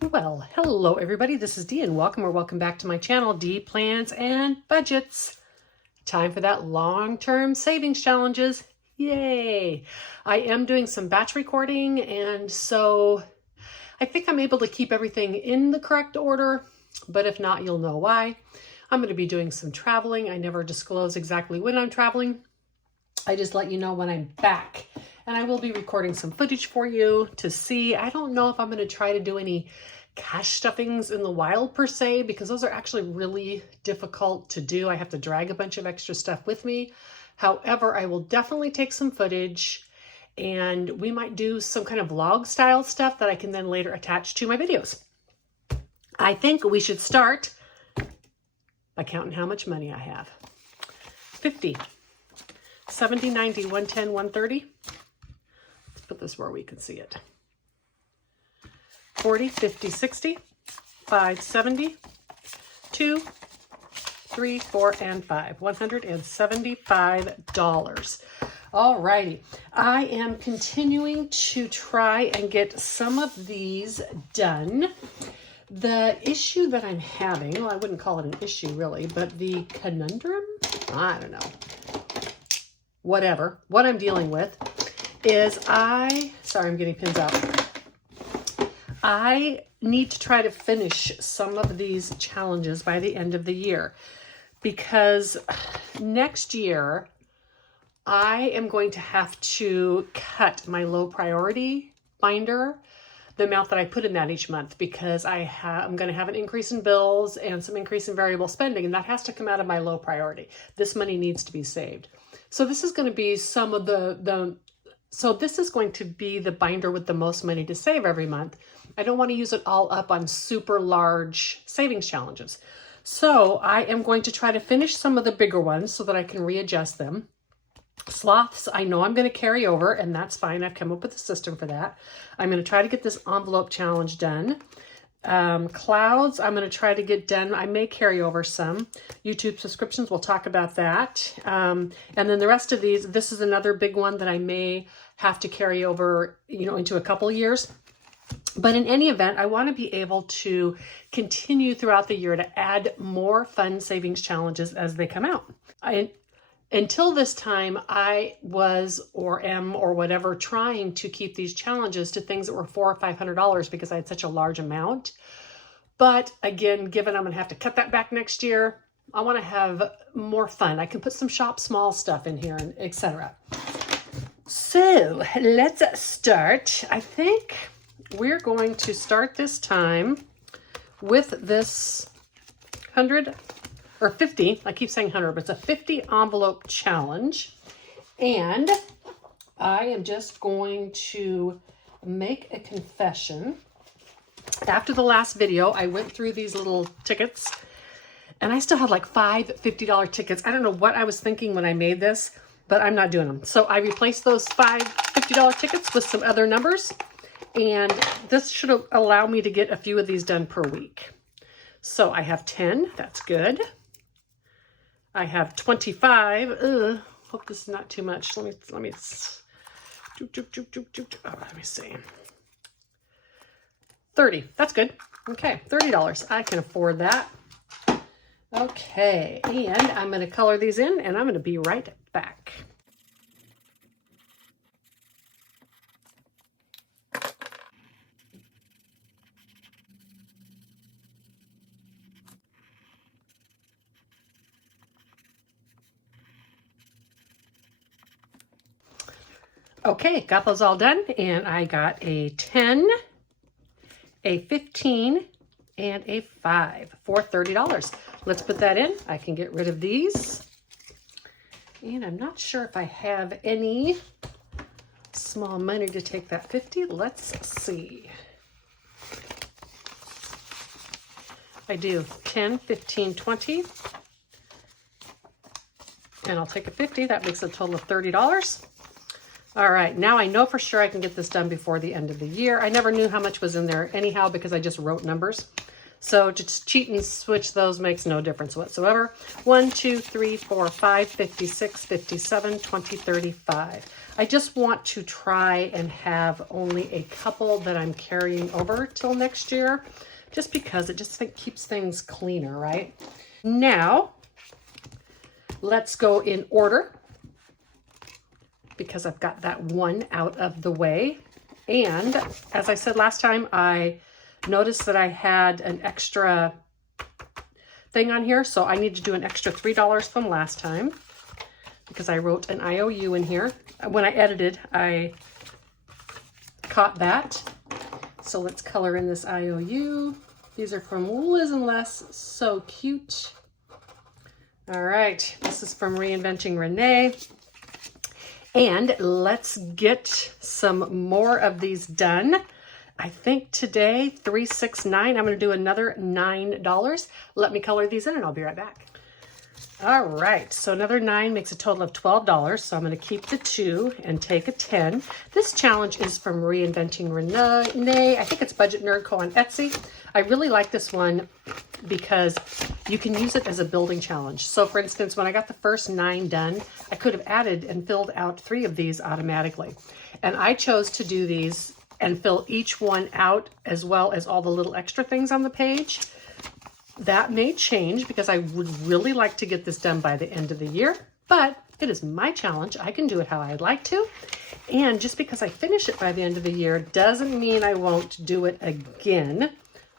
Well, hello everybody, this is Dee and welcome back to my channel, Dee Plans and Budgets. Time for that long-term savings challenges. Yay! I am doing some batch recording, and so I think I'm able to keep everything in the correct order, but if not, you'll know why. I'm going to be doing some traveling. I never disclose exactly when I'm traveling. I just let you know when I'm back. And I will be recording some footage for you to see. I don't know if I'm going to try to do any cache stuffings in the wild per se, because those are actually really difficult to do. I have to drag a bunch of extra stuff with me. However, I will definitely take some footage, and we might do some kind of vlog style stuff that I can then later attach to my videos. I think we should start by counting how much money I have. 50, 70, 90, 110, 130. Let's put this where we can see it. 40, 50, 60, 5, 70, 2, 3, 4, and 5. $175. All righty. I am continuing to try and get some of these done. The issue that I'm having, well, I wouldn't call it an issue really, but the conundrum, I don't know, whatever, what I'm dealing with is sorry, I'm getting pins out. I need to try to finish some of these challenges by the end of the year, because next year I am going to have to cut my low priority binder, the amount that I put in that each month, because I'm going to have an increase in bills and some increase in variable spending, and that has to come out of my low priority. This money needs to be saved. So this is going to be some of this is going to be the binder with the most money to save every month. I don't want to use it all up on super large savings challenges. So I am going to try to finish some of the bigger ones so that I can readjust them. Sloths, I know I'm going to carry over, and that's fine. I've come up with a system for that. I'm going to try to get this envelope challenge done. Clouds, I'm going to try to get done. I may carry over some. YouTube subscriptions, we'll talk about that. And then the rest of these, this is another big one that I may have to carry over, into a couple of years. But in any event, I want to be able to continue throughout the year to add more fun savings challenges as they come out. Until this time, I was or am or whatever trying to keep these challenges to things that were $400 or $500 because I had such a large amount. But again, given I'm going to have to cut that back next year, I want to have more fun. I can put some shop small stuff in here, and etc. So let's start. I think we're going to start this time with this 100 or 50, I keep saying 100, but it's a 50 envelope challenge. And I am just going to make a confession. After the last video, I went through these little tickets, and I still had like 5 $50 tickets. I don't know what I was thinking when I made this, but I'm not doing them. So I replaced those 5 $50 tickets with some other numbers, and this should allow me to get a few of these done per week. So I have 10, that's good. I have 25. Hope this is not too much. Let me see. 30. That's good. Okay, $30. I can afford that. Okay, and I'm going to color these in, and I'm going to be right back. Okay, got those all done, and I got a 10, a 15, and a 5 for $30. Let's put that in. I can get rid of these. And I'm not sure if I have any small money to take that 50. Let's see. I do 10, 15, 20. And I'll take a 50. That makes a total of $30. All right, now I know for sure I can get this done before the end of the year. I never knew how much was in there anyhow because I just wrote numbers. So just cheat and switch those makes no difference whatsoever. 1, 2, 3, 4, 5, 56, 57, 20, 35. I just want to try and have only a couple that I'm carrying over till next year, just because it just keeps things cleaner, right? Now, let's go in order, because I've got that one out of the way. And as I said last time, I noticed that I had an extra thing on here, so I need to do an extra $3 from last time, because I wrote an IOU in here. When I edited, I caught that. So let's color in this IOU. These are from Liz and Les, so cute. All right, this is from Reinventing Renee. And let's get some more of these done. I think today, 369, I'm going to do another $9. Let me color these in and I'll be right back. All right, so another 9 makes a total of $12. So I'm going to keep the 2 and take a 10. This challenge is from Reinventing Renee. I think it's Budget Nerd Co. on Etsy. I really like this one because you can use it as a building challenge. So for instance, when I got the first 9 done, I could have added and filled out 3 of these automatically. And I chose to do these and fill each one out, as well as all the little extra things on the page. That may change because I would really like to get this done by the end of the year, but it is my challenge. I can do it how I'd like to. And just because I finish it by the end of the year doesn't mean I won't do it again,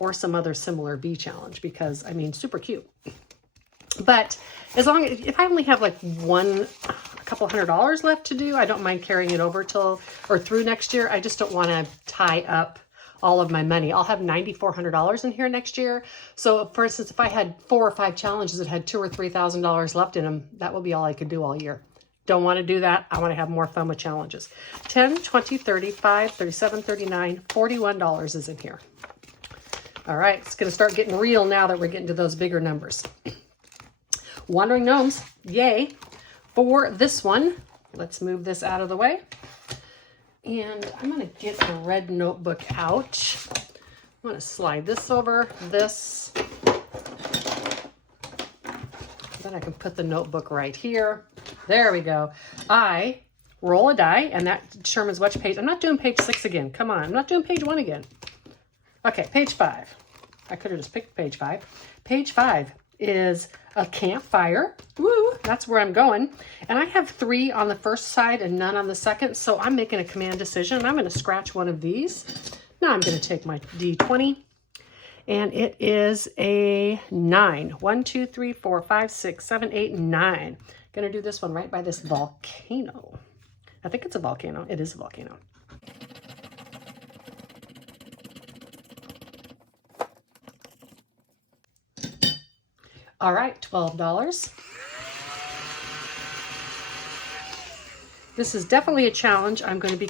or some other similar bee challenge, because I mean, super cute. But as long as, if I only have like a couple $100 left to do, I don't mind carrying it over till or through next year. I just don't want to tie up all of my money. I'll have $9,400 in here next year. So for instance, if I had 4 or 5 challenges that had $2,000 or $3,000 left in them, that will be all I could do all year. Don't want to do that. I want to have more fun with challenges. 10, 20, 35, 37, 39, $41 is in here. All right, it's going to start getting real now that we're getting to those bigger numbers. Wandering Gnomes, yay. For this one, let's move this out of the way. And I'm going to get the red notebook out. I'm going to slide this over, this. Then I can put the notebook right here. There we go. I roll a die, and that determines which page. I'm not doing page 6 again. Come on. I'm not doing page 1 again. Okay, page 5. I could have just picked page 5. Page 5 is a campfire. Woo, that's where I'm going. And I have 3 on the first side and none on the second. So I'm making a command decision, and I'm going to scratch one of these. Now I'm going to take my D20, and it is a 9. 1, 2, 3, 4, 5, 6, 7, 8, 9. Going to do this one right by this volcano. I think it's a volcano. It is a volcano. All right, $12. This is definitely a challenge I'm going to be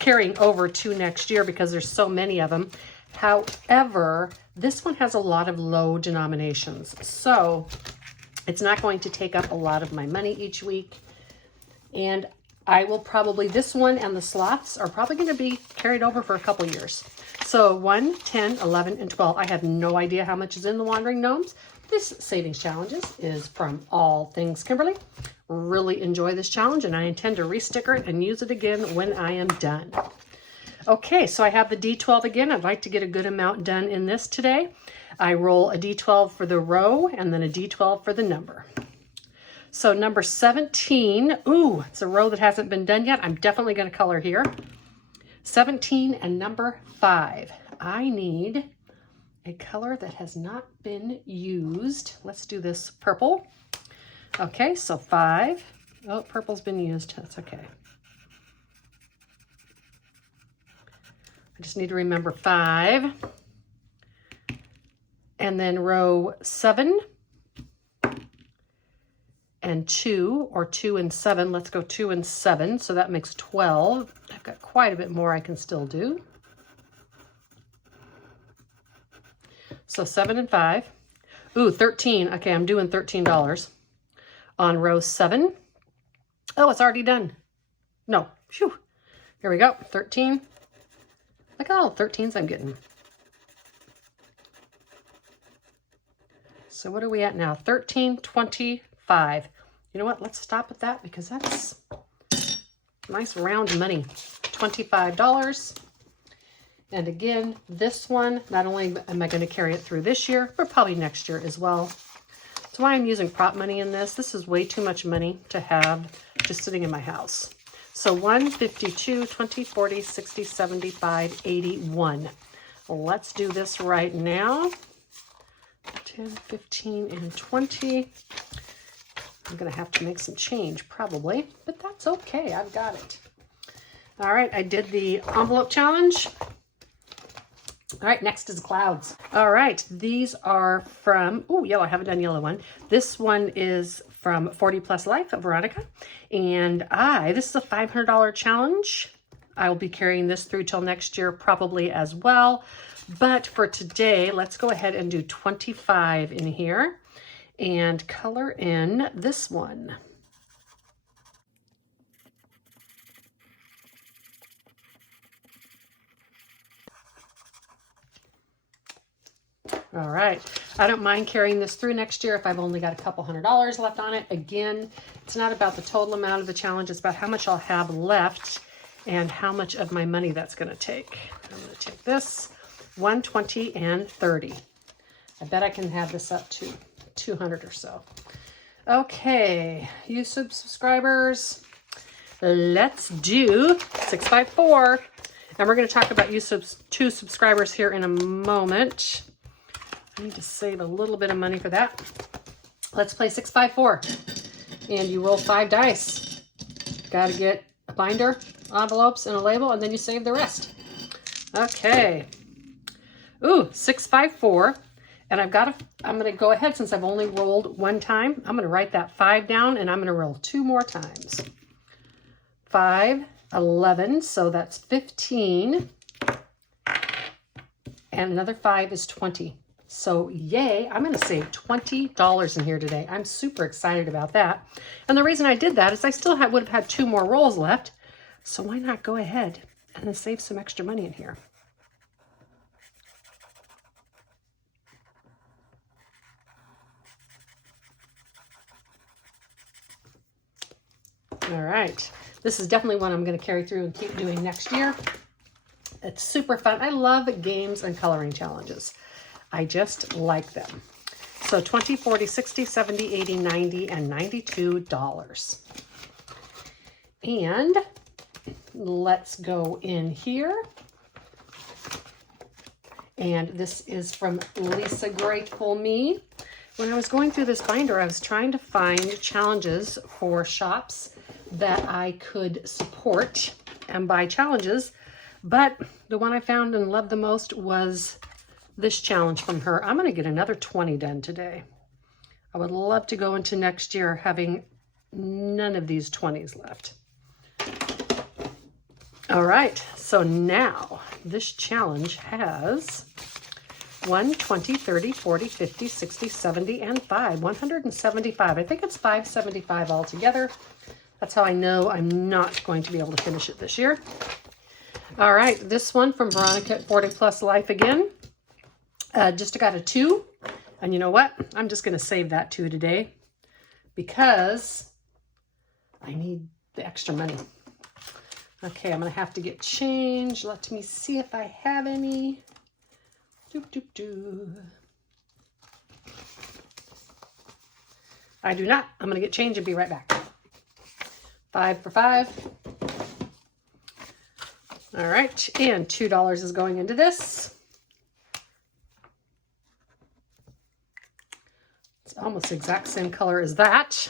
carrying over to next year because there's so many of them. However, this one has a lot of low denominations, so it's not going to take up a lot of my money each week. And I will probably, this one and the sloths are probably going to be carried over for a couple years. So 1, 10, 11, and 12. I have no idea how much is in the Wandering Gnomes. This Savings Challenges is from All Things Kimberly. Really enjoy this challenge, and I intend to re-sticker it and use it again when I am done. Okay, so I have the D12 again. I'd like to get a good amount done in this today. I roll a D12 for the row and then a D12 for the number. So number 17, ooh, it's a row that hasn't been done yet. I'm definitely going to color here. 17 and number 5. I need a color that has not been used. Let's do this purple. Okay, so 5. Oh, purple's been used. That's okay. I just need to remember 5. And then row 7 and 2, or 2 and 7. Let's go 2 and 7. So that makes 12. I've got quite a bit more I can still do. So 7 and 5. Ooh, 13. Okay, I'm doing $13 on row 7. Oh, it's already done. No. Phew. Here we go. 13. Look at all the 13s I'm getting. So what are we at now? $13.25. You know what? Let's stop at that because that's nice round money. $25. And again, this one, not only am I going to carry it through this year, but probably next year as well. That's why I'm using prop money in this. This is way too much money to have just sitting in my house. So 1, 52, 20, 40, 60, 75, 81. Let's do this right now. 10, 15, and 20. I'm going to have to make some change probably, but that's okay. I've got it. All right, I did the envelope challenge. All right, next is clouds. All right, these are from, oh, yellow. I haven't done yellow one. This one is from 40 Plus Life, Veronica. And this is a $500 challenge. I will be carrying this through till next year probably as well. But for today, let's go ahead and do 25 in here and color in this one. All right, I don't mind carrying this through next year if I've only got a couple $100 left on it. Again, it's not about the total amount of the challenge, it's about how much I'll have left and how much of my money that's gonna take. I'm gonna take this, 120 and 30. I bet I can have this up to 200 or so. Okay, YouTube subscribers, let's do 654. And we're gonna talk about YouTube subscribers here in a moment. I need to save a little bit of money for that. Let's play 654. And you roll 5 dice. Got to get a binder, envelopes, and a label, and then you save the rest. Okay. Ooh, 654. And I'm going to go ahead, since I've only rolled one time, I'm going to write that 5 down, and I'm going to roll 2 more times. 5, 11, so that's 15. And another 5 is 20. So yay, I'm going to save $20 in here today. I'm super excited about that. And the reason I did that is I still would have had 2 more rolls left. So why not go ahead and then save some extra money in here? All right, this is definitely one I'm going to carry through and keep doing next year. It's super fun. I love games and coloring challenges. I just like them. So 20, 40, 60, 70, 80, 90, and $92. And let's go in here. And this is from Lisa Grateful Me. When I was going through this binder, I was trying to find challenges for shops that I could support and buy challenges. But the one I found and loved the most was this challenge from her. I'm going to get another 20 done today. I would love to go into next year having none of these 20s left. All right, so now this challenge has 1, 20, 30, 40, 50, 60, 70, and 5. 175. I think it's 575 altogether. That's how I know I'm not going to be able to finish it this year. All right, this one from Veronica at 40 Plus Life again. Just got a 2. And you know what? I'm just going to save that 2 today because I need the extra money. Okay, I'm going to have to get change. Let me see if I have any. Doop, doop, doo. I do not. I'm going to get change and be right back. 5 for 5. All right, and $2 is going into this. It's almost the exact same color as that.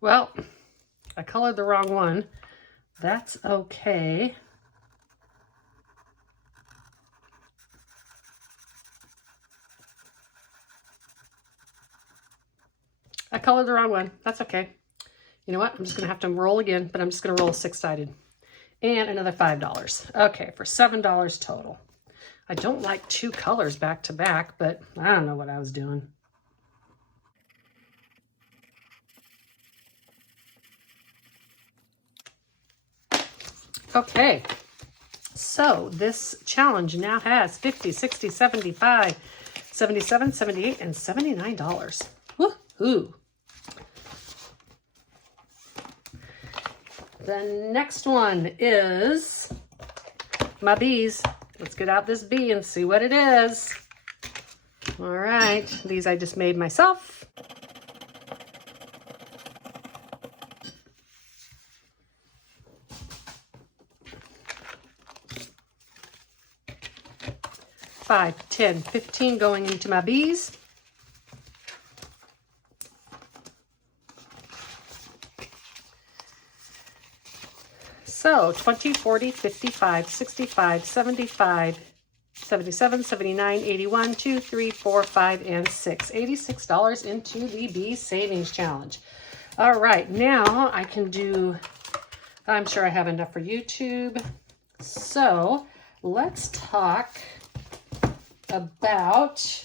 Well, I colored the wrong one. That's okay. I colored the wrong one. That's okay. You know what? I'm just going to have to roll again, but I'm just going to roll 6-sided. And another $5. Okay, for $7 total. I don't like 2 colors back to back, but I don't know what I was doing. Okay, so this challenge now has 50, 60, 75, 77, 78, and $79. Woohoo! The next one is my bees. Let's get out this bee and see what it is. All right, these I just made myself. $5, $10, $15 going into my bees. So 20, 40, 55, 65, 75, 77, 79, 81, 2, 3, 4, 5, and 6. $86 into the Bee Savings Challenge. All right, now I can do, I'm sure I have enough for YouTube. So let's talk about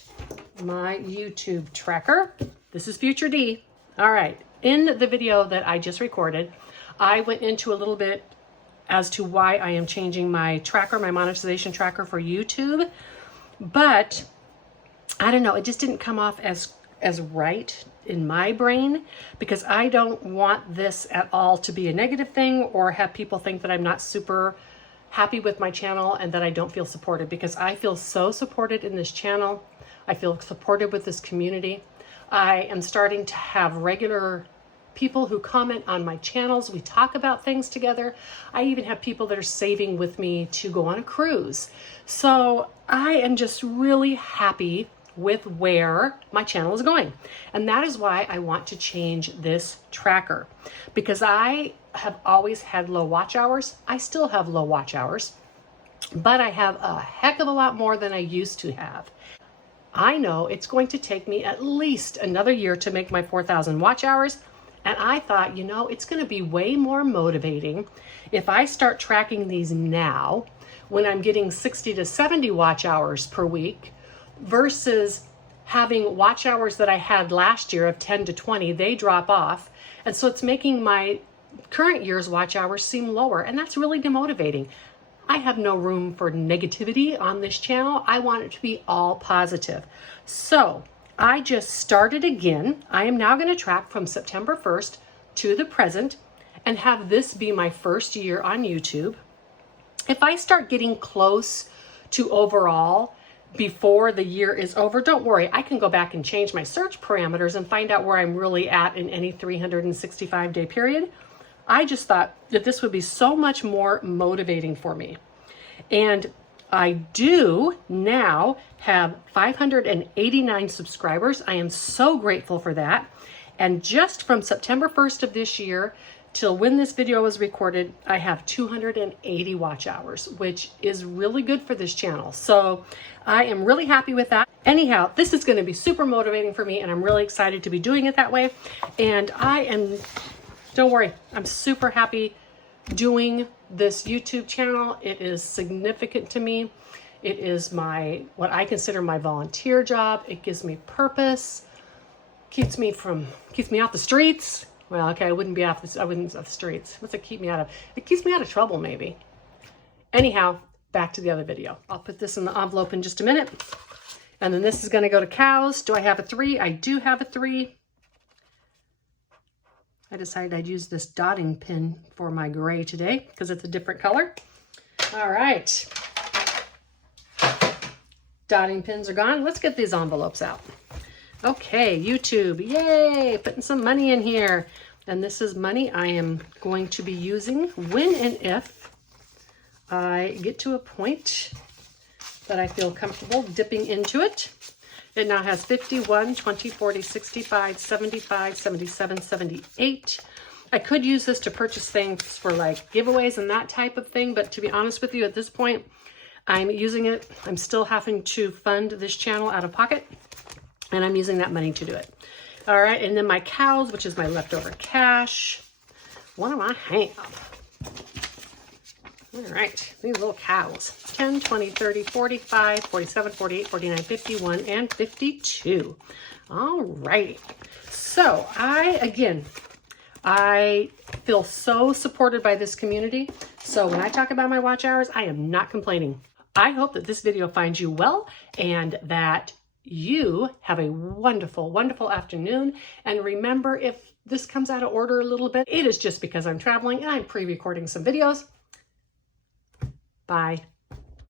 my YouTube tracker. This is Future D. All right, in the video that I just recorded, I went into a little bit as to why I am changing my tracker, my monetization tracker for YouTube. But I don't know, it just didn't come off as right in my brain, because I don't want this at all to be a negative thing or have people think that I'm not super happy with my channel and that I don't feel supported, because I feel so supported in this channel. I feel supported with this community. I am starting to have regular people who comment on my channels. We talk about things together. I even have people that are saving with me to go on a cruise. So I am just really happy with where my channel is going. And that is why I want to change this tracker, because I have always had low watch hours. I still have low watch hours, but I have a heck of a lot more than I used to have. I know it's going to take me at least another year to make my 4,000 watch hours. And I thought, you know, it's going to be way more motivating if I start tracking these now when I'm getting 60 to 70 watch hours per week versus having watch hours that I had last year of 10 to 20, they drop off. And so it's making my current year's watch hours seem lower. And that's really demotivating. I have no room for negativity on this channel. I want it to be all positive. So I just started again. I am now going to track from September 1st to the present and have this be my first year on YouTube. If I start getting close to overall before the year is over, don't worry, I can go back and change my search parameters and find out where I'm really at in any 365-day period. I just thought that this would be so much more motivating for me. And I do now have 589 subscribers. I am so grateful for that. And just from September 1st of this year till when this video was recorded, I have 280 watch hours, which is really good for this channel. So I am really happy with that. Anyhow, this is going to be super motivating for me, and I'm really excited to be doing it that way. And don't worry, I'm super happy doing this YouTube channel. It is significant to me. It is what I consider my volunteer job. It gives me purpose, keeps me off the streets. Well, okay, I wouldn't be off the streets. What's it keep me out of? It keeps me out of trouble, maybe. Anyhow, back to the other video. I'll put this in the envelope in just a minute. And then this is going to go to cows. Do I have a 3? I do have a 3. I decided I'd use this dotting pin for my gray today because it's a different color. All right. Dotting pins are gone. Let's get these envelopes out. Okay, YouTube, yay, putting some money in here. And this is money I am going to be using when and if I get to a point that I feel comfortable dipping into it. It now has 51, 20, 40, 65, 75, 77, 78. I could use this to purchase things for like giveaways and that type of thing, but to be honest with you, at this point, I'm using it. I'm still having to fund this channel out of pocket, and I'm using that money to do it. All right, and then my cows, which is my leftover cash. What do I have? All right, these little cows. 10, 20, 30, 45, 47, 48, 49, 51, and 52. All righty. So I feel so supported by this community. So when I talk about my watch hours, I am not complaining. I hope that this video finds you well and that you have a wonderful, wonderful afternoon. And remember, if this comes out of order a little bit, it is just because I'm traveling and I'm pre-recording some videos. Bye.